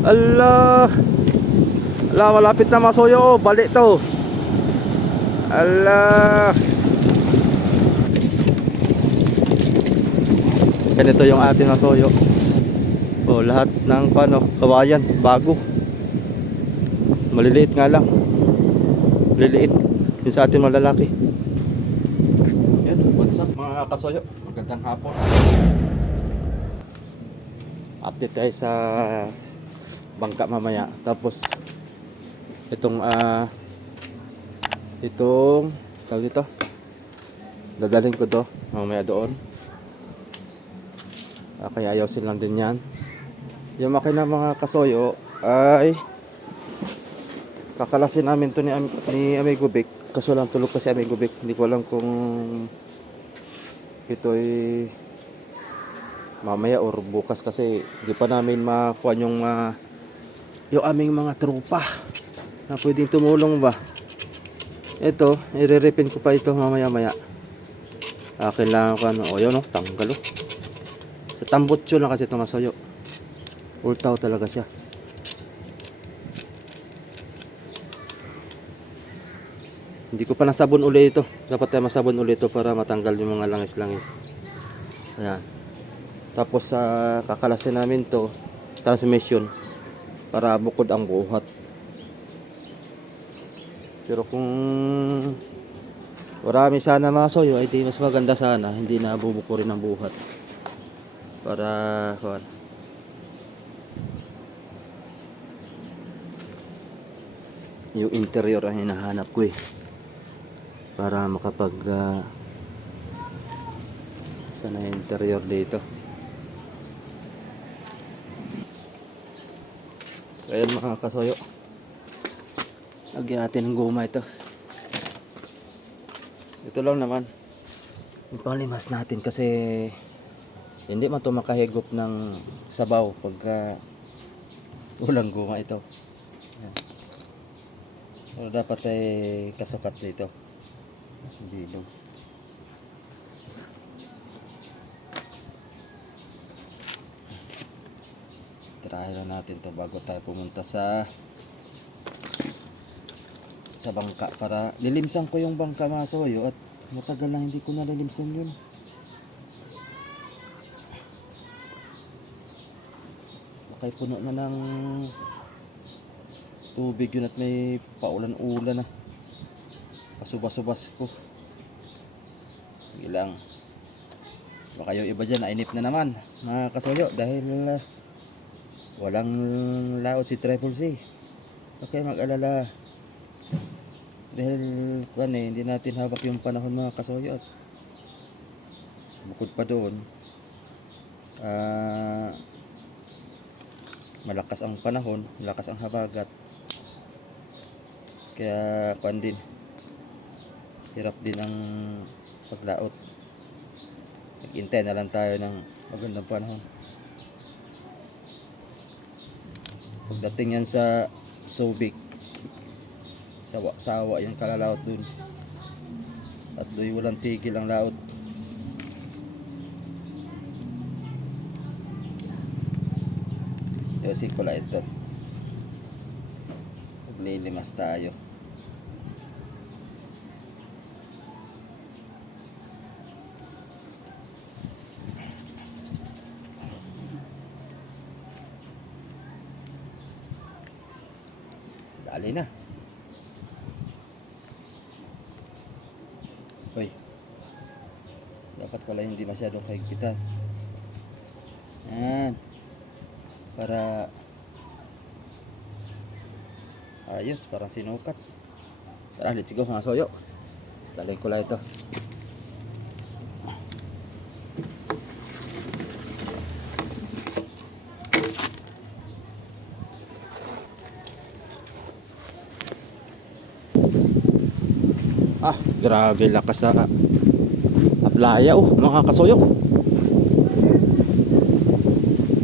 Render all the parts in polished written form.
Allah. Allah, malapit na masuyo. Balik to. Allah. Ganito yung ating masuyo. Oh, lahat ng kawayan bago. Maliliit nga lang. Maliliit yung sa ating malalaki. Yan, what's up mga kasuyo? Magandang hapon. Update tayo sa bangka mamaya. Tapos itong tawag dito, dadalhin ko to mamaya doon. Kaya ayusin lang din yan. Yung makina mga kasoyo ay kakalasin namin to ni Amigo Vic. Kaso lang tulog kasi Amigo Vic. Hindi ko alam kung ito ay mamaya or bukas kasi hindi pa namin makuha yung aming mga tropa na pwedeng tumulong ba. Ito, i-re-repin ko pa ito mamaya. Akin lang ako o yun o, tanggal o. Sa tambutso lang kasi ito masoyo. Ultaw talaga siya. Hindi ko pa nasabon uli ito. Dapat tayo masabon uli ito para matanggal yung mga langis-langis. Ayan. Tapos kakalasin namin to transmission para bukod ang buhat. Pero kung marami sana mga soyo ay di mas maganda sana hindi na bubuko rin ang buhat. Para yung interior ang hinahanap ko eh. Para makapag sana yung interior dito. Ayan mga kasoyo, lagyan natin ng guma ito. Ito lang naman ipalimas natin kasi hindi man ito makahigop ng sabaw pagka walang guma ito. Ayan. Pero dapat ay kasukat dito bilog. Tirahin lang natin to bago tayo pumunta sa bangka para lilimsan ko yung bangka mga soyo at matagal lang hindi ko nalilimsan yun. Bakay puno na ng tubig yun at may paulan-ulan na. Pasubas-subas ko. Ilang baka yung iba dyan nainip na naman mga kasoyo dahil walang laot si Triple C. Okay, mag-alala dahil hindi natin hawak yung panahon mga kasoyo. At bukod pa doon malakas ang panahon, malakas ang habagat, kaya din hirap din ang paglaot. Nag-intay na lang tayo ng magandang panahon. Pagdating yan sa Subic, sawa yung kalalaot dun at doon walang tigil ang laot. Yosi ko lang ito, maglilimas tayo. Dali na. Hoy, dapat pala hindi masyadong kahigpitan. Yan, para ayos, parang sinukat. Tara, let's go mga soyo. Dalhin ko lang ito. Grabe lakas sa aplaya mga kasoyo.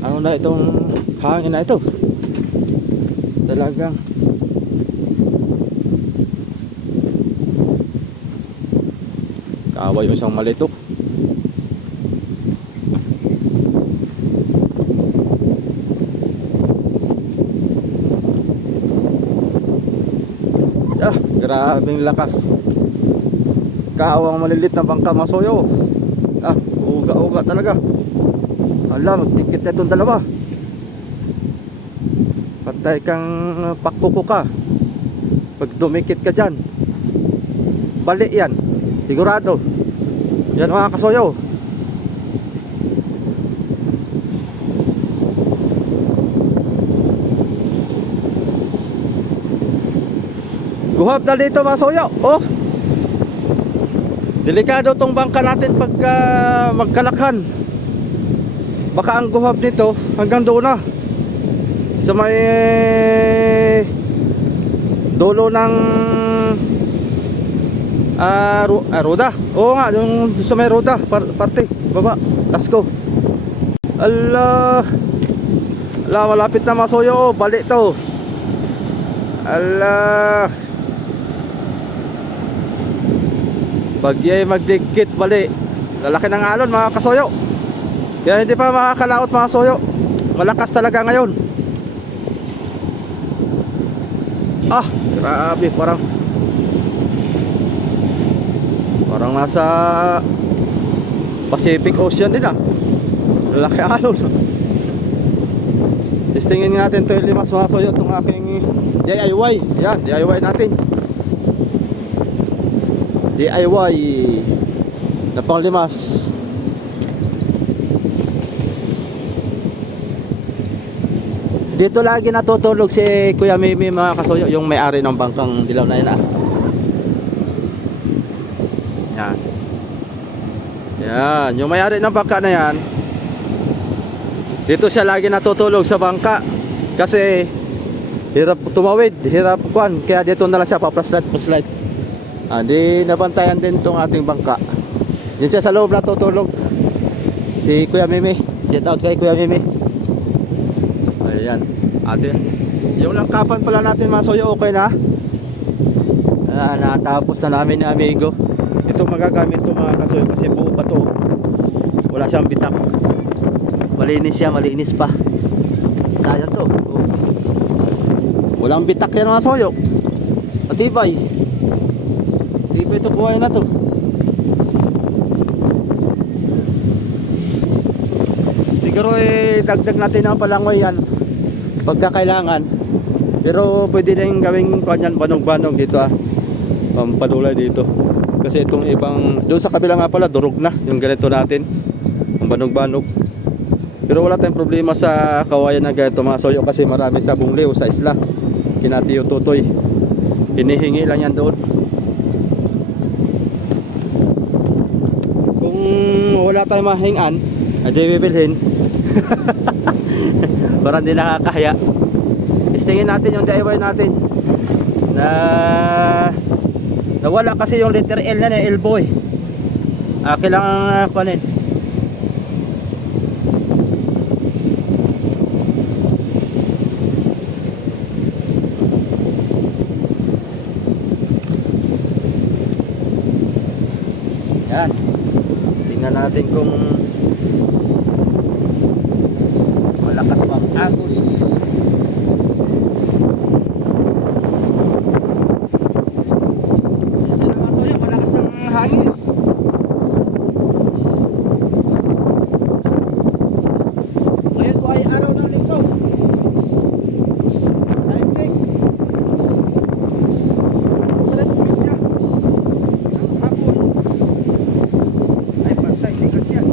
Ano na itong hangin na ito? Talagang kaaway yung isang malitok. Grabing lakas. Kaawang malilit na bangka mga soyo. Uga-uga talaga. Ala, magdikit na itong dalawa. Patay kang pakuko ka. Pag dumikit ka dyan, bali yan, sigurado. Yan mga kasoyo. Guhap na dito mga soyo. Oh, delikado tong bangka natin pagka magkalakhan. Baka ang guhap dito hanggang doon na sa may dulo ng roda. Oo nga, yung sa may roda parte, baba, kasko. Allah, malapit na mga soyo. Balik to. Allah, pagyay magdikit balik. Lalaki ng alon mga kasoyo. Kaya hindi pa makakalaot mga soyo. Malakas talaga ngayon. Grabe, parang nasa Pacific Ocean din lalaki alon. Testingin natin ito limas mga soyo, itong aking DIY. Ayan, DIY natin. DIY na pang limas. Dito lagi natutulog si Kuya Mimi mga kasoyo, yung may-ari ng bangkang dilaw na yan Yan. Yan, yung may-ari ng bangka na yan. Dito siya lagi natutulog sa bangka. Kasi hirap tumawid, hirap kuan. Kaya dito na lang siya papaslide. Di nabantayan din tong ating bangka. Diyan siya sa loob natutulog. Si Kuya Mimi. Shout out kay Kuya Mimi. Ayan, yung langkapan pala natin mga soyo, okay na. Natapos na namin ni amigo. Ito magagamit to mga kasoyo kasi buo pa to. Wala siyang bitak. Malinis pa. Sayang to. Walang bitak yan mga soyo. Matibay. Matibay to, buhay na to. Siguro dagdag natin ang palangoy yan pagka kailangan. Pero pwede na yung gawing kanyan banog-banog dito pampadulay dito. Kasi itong ibang doon sa kabila nga pala durog na yung ganito natin, ang banog-banog. Pero wala tayong problema sa kawayan na ganito mga soyo kasi marami sabong liw sa isla. Kinatiyo tutoy, hinihingi lang yan doon. Kung wala tayong mahingan, ay bibilhin. Parang hindi nakakahaya. Istingin natin yung DIY natin na nawala kasi yung letter L na elbow kailangan kunin. Yan, tingnan natin kung malakas bang agos. Hangin. Ngayon po ay araw ng linggo. Time check. Alas 3 media ng hapon. Ay pantay, tigas yan.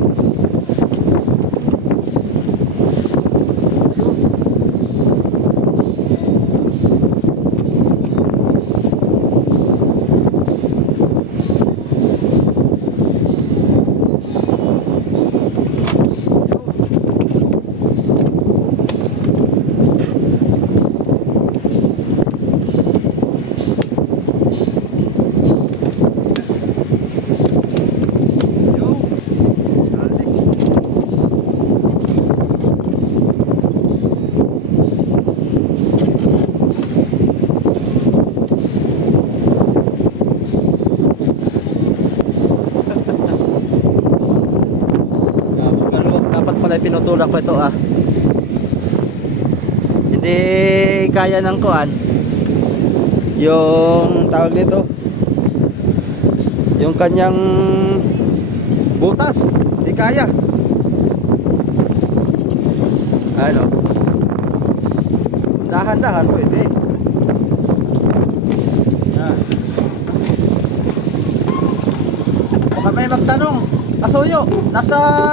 Pinutulak ko ito hindi kaya ng kuan yung tawag nito, yung kanyang butas, di kaya. Ano, dahan-dahan pwede. Yan. Baka may magtanong, Kasuyo, nasa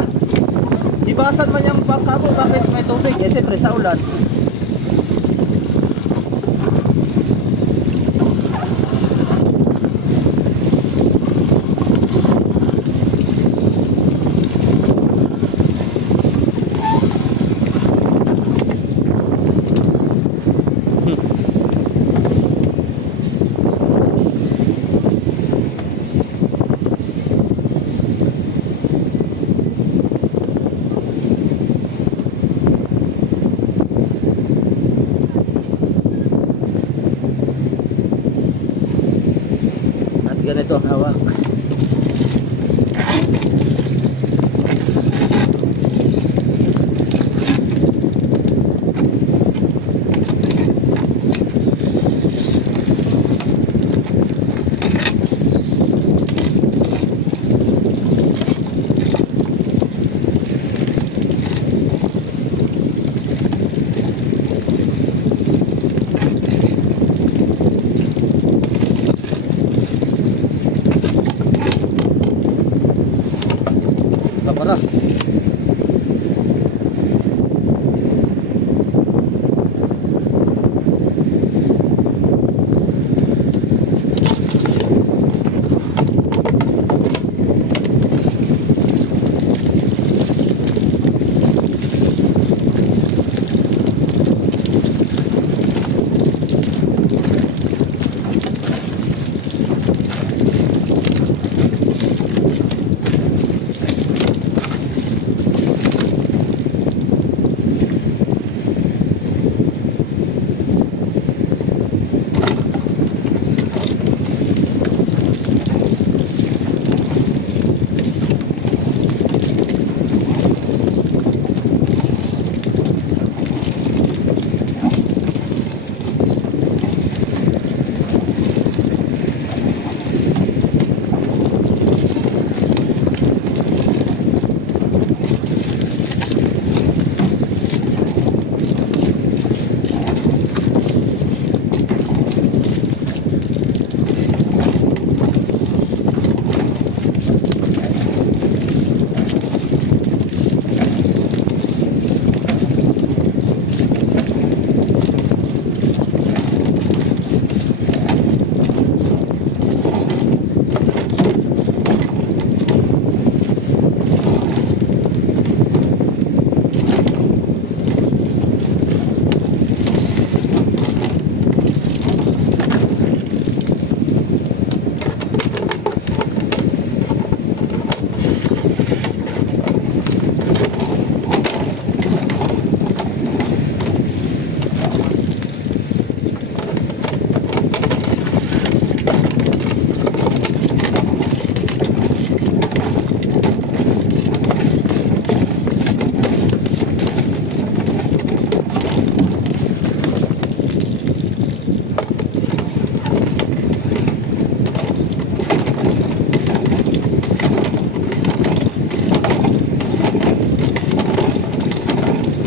ibasan man yung bangka mo, bakit may tubig? Eh siyempre sa ulan. At ganito ang hawak. Kapara.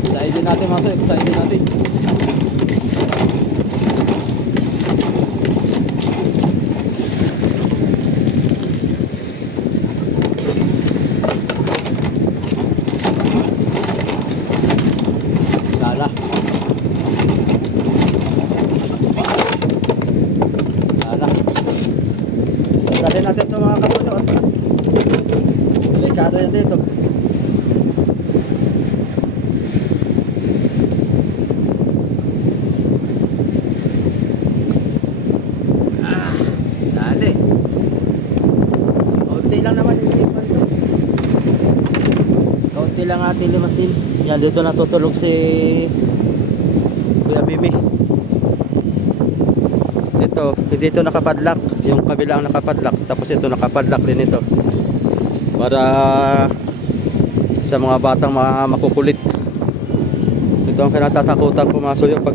Isahin din natin mga sir, isahin din natin. Lala. Lala. Dalhin natin ito mga Kasuyo. Delikado yan dito. Kaunti lang ating limasin. Yan, dito natutulog si Kuya Mimi. Ito, hindi ito nakapadlock. Yung kabila ang nakapadlock. Tapos ito nakapadlock din ito. Para sa mga batang makukulit. Ito ang kinatatakutan pumasok yung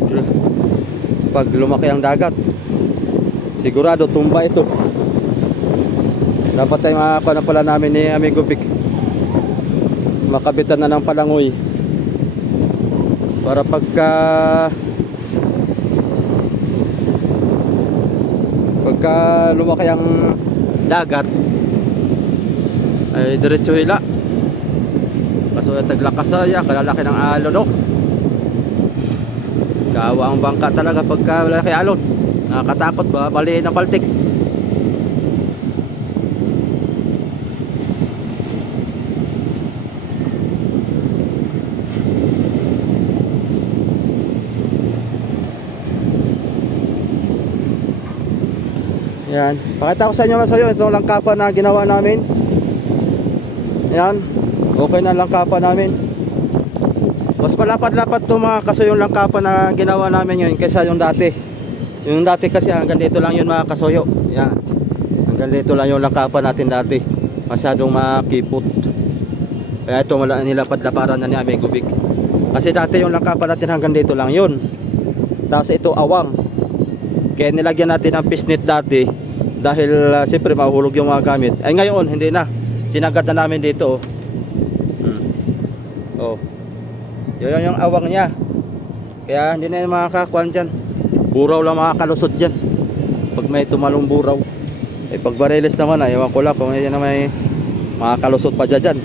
pag lumaki ang dagat. Sigurado tumba ito. Dapat ay makakuha na pala namin ni Amigo Vic. Makabitan na ng palangoy. Para pagka lumaki ang dagat ay diretso hila. Kaso taglakas ya, kalalaki ng alon, no? Kawa ang bangka talaga pagka malaki alon. Nakakatakot ba? Baliin ang paltik. Yan. Pakita ko sa inyo mga kasoyo, itong langkapan na ginawa namin. Yan. Okay na langkapan namin. Mas malapad-lapad to mga kasoyo, yung langkapan na ginawa namin ngayon kaysa yung dati. Yung dati kasi hanggang dito lang yun mga kasoyo. Yan. Hanggang dito lang yung langkapan natin dati. Masyadong makipot. Kaya ito nilapad-laparan na ni Amigo Vic. Kasi dati yung langkapan natin hanggang dito lang yun. Tapos ito awang. Kaya nilagyan natin ng fishnet dati dahil siyempre mahulog yung mga gamit. Ay ngayon hindi na. Sinagad na namin dito. Oh. Yun yung awang niya. Kaya hindi na yung makakakuan dyan. Buraw lang makakalusot dyan pag may tumalong buraw. Eh pag bariles naman ay ewan ko lang kung yan na may makakalusot pa dyan.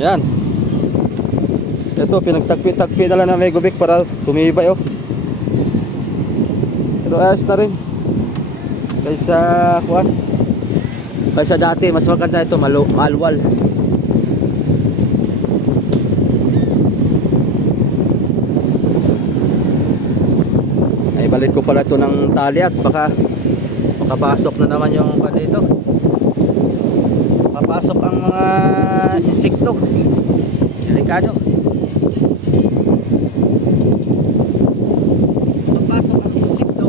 Ayan. Ito pinagtagpi-tagpi na lang na Amigo Vic para tumibay, oh. Pero ayos na rin kaysa kuan. Kaysa dati mas maganda ito, malwal. Ay balik ko pala ito ng tali at baka makapasok na naman yung kuan dito. Papasok ang mga insekto. Delikado. Papasok ang insekto.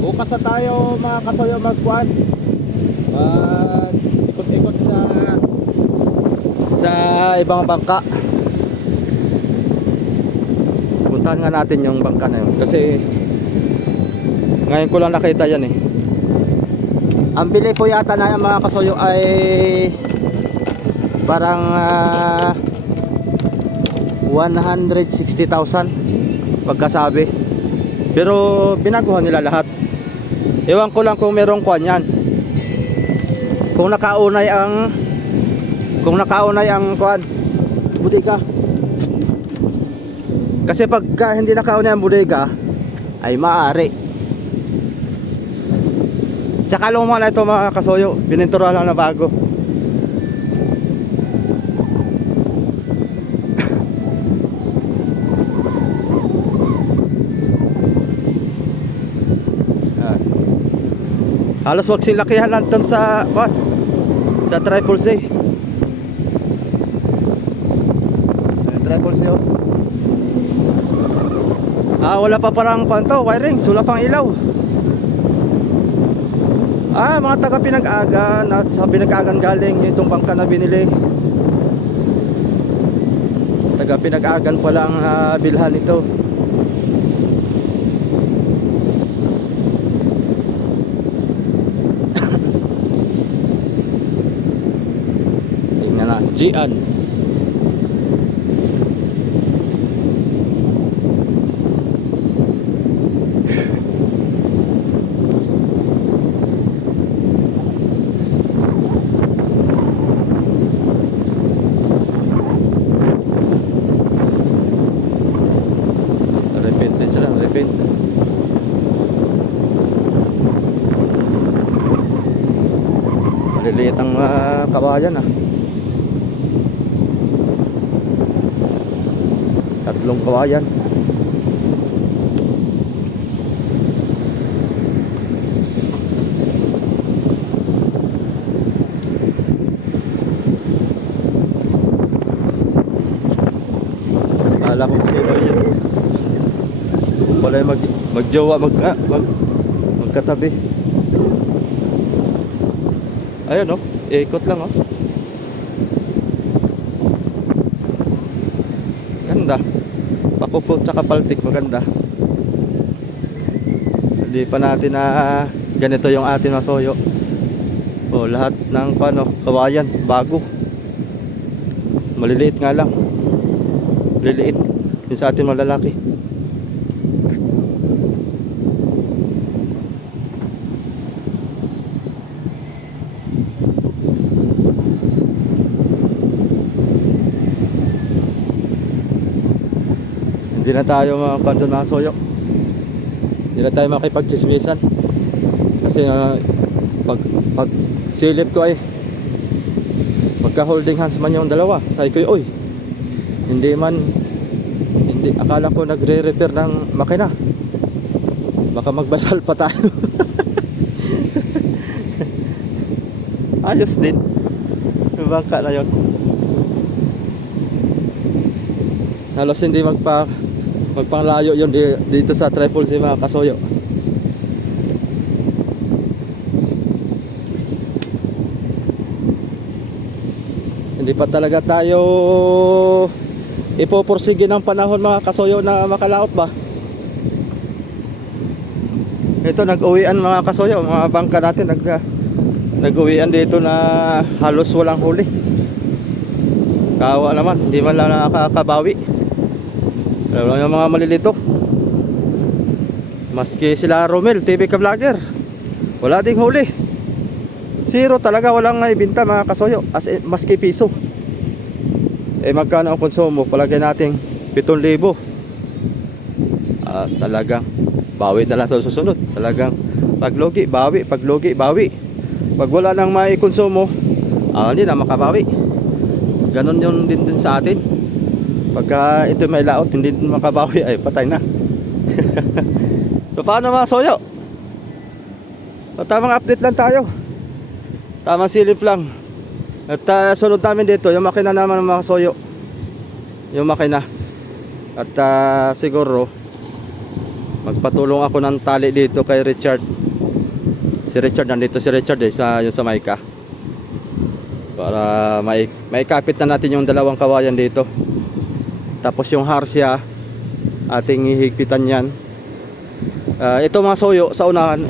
Bukas na tayo mga kasoyo magkuan. Ikot-ikot sa ibang bangka. Puntahan nga natin yung bangka na yun kasi ngayon ko lang nakita yan eh. Ang bili po yata na yung mga kasoyo ay parang 160,000 pagkasabi. Pero binaguhan nila lahat. Ewan ko lang kung merong kuan yan. Kung nakaunay ang kuan bodega. Kasi pagka hindi nakaunay ang bodega ay maaari. Tsaka luma na ito mga kasoyo, pinintura lang na bago. Halos wag silakihan lang doon sa Triple C. Triple C, oh. Wala pa parang panto, wirings, wala pang ilaw. Mga taga Pinag-agan, at sa Pinag-agan galing itong bangka na binili. Taga Pinag-agan pa lang bilhan ito. Tingnan na, Gian. akin. Maliliit ang kawayan ah. 3 kawayan. Akala ko sino yun. Wala yung magjowa magkatabi. Ayun oh, ikot lang oh. Ganda. Pakukot sa Paltik, maganda. Hindi pa natin na ganito yung ating masoyo. Oh, lahat ng kawayan bago. Maliliit nga lang. Liliit yung sa ating malalaki. Hindi na tayo makakandun mga soyo. Hindi na tayo makipagchismisan. Kasi pag silip ko ay magka holding hands man yung dalawa. Sabi ko oy, hindi, akala ko nagre-repair ng makina. Baka mag-viral pa tayo. Ayos din yung bangka na yun. Halos hindi magpanglayo yun dito sa Triple C mga kasoyo. Hindi pa talaga tayo ipoporsige ng panahon mga kasoyo na makalaot ba. Ito nag-uwian mga kasoyo, mga bangka natin nag-uwian dito na halos walang huli. Kawa naman, hindi man lang nakakabawi. Alam lang yung mga malilito. Maski sila Romel, TV ka vlogger, wala ding huli. Zero talaga, walang naibinta mga kasoyo, maski piso. Magkano ang konsumo? Palagay natin 7,000. Talagang bawi na lang sa susunod. Talagang paglogi, bawi, paglogi, bawi. Pag wala nang may konsumo, hindi na makabawi. Ganon yun din sa atin. Pagka ito may laot, hindi makabawi, ay patay na. So paano mga soyo? So, tamang update lang tayo. Tamang silip lang. At sunod namin dito yung makina naman ng mga soyo. Yung makina. At siguro magpatulong ako ng tali dito kay Richard. Si Richard, nandito si Richard yung sa Maika. Para maikapit na natin yung 2 kawayan dito. Tapos yung harsya, ating hihigpitan yan. Ito mga soyo sa unahan,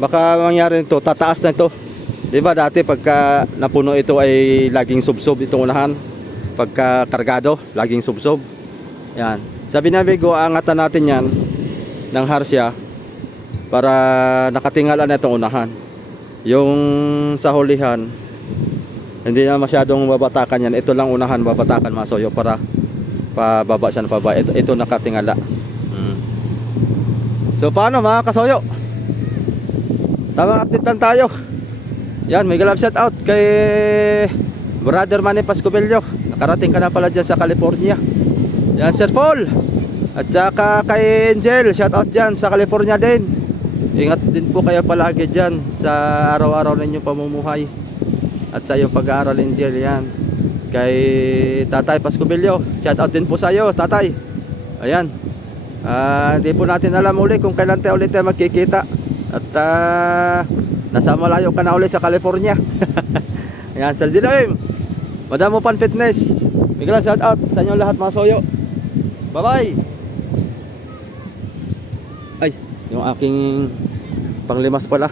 baka mangyari nito, tataas na ito. Diba dati pagka napuno ito ay laging subsob itong unahan. Pagka kargado, laging subsob. Yan. Sabi na Bego, angatan natin yan ng harsya para nakatingala na itong unahan. Yung sa hulihan, hindi na masyadong babatakan yan. Ito lang unahan babatakan mga soyo para pababa siya na pababa. Ito nakatingala. So paano mga kasoyo? Tamang update lang tayo. Yan, may galap shout out kay Brother Manny Pascobello. Nakarating ka na pala dyan sa California. Yan, Sir Paul. At saka kay Angel, shout out dyan sa California din. Ingat din po kayo palagi dyan sa araw-araw ninyong pamumuhay. At sa iyong pag-aaral, Angel. Yan. Kay Tatay Pascobello, shout out din po sa iyo, Tatay. Ayan. Hindi po natin alam uli kung kailan tayo ulit magkikita. At nasa malayo ka na ulit sa California. Ayan, Sir Ziloim, Madam Pan Fitness, bigla shout out sa inyo lahat mga soyo. Bye bye. Ay, yung aking panglimas pala.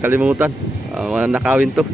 Kalimutan. Nakawin to.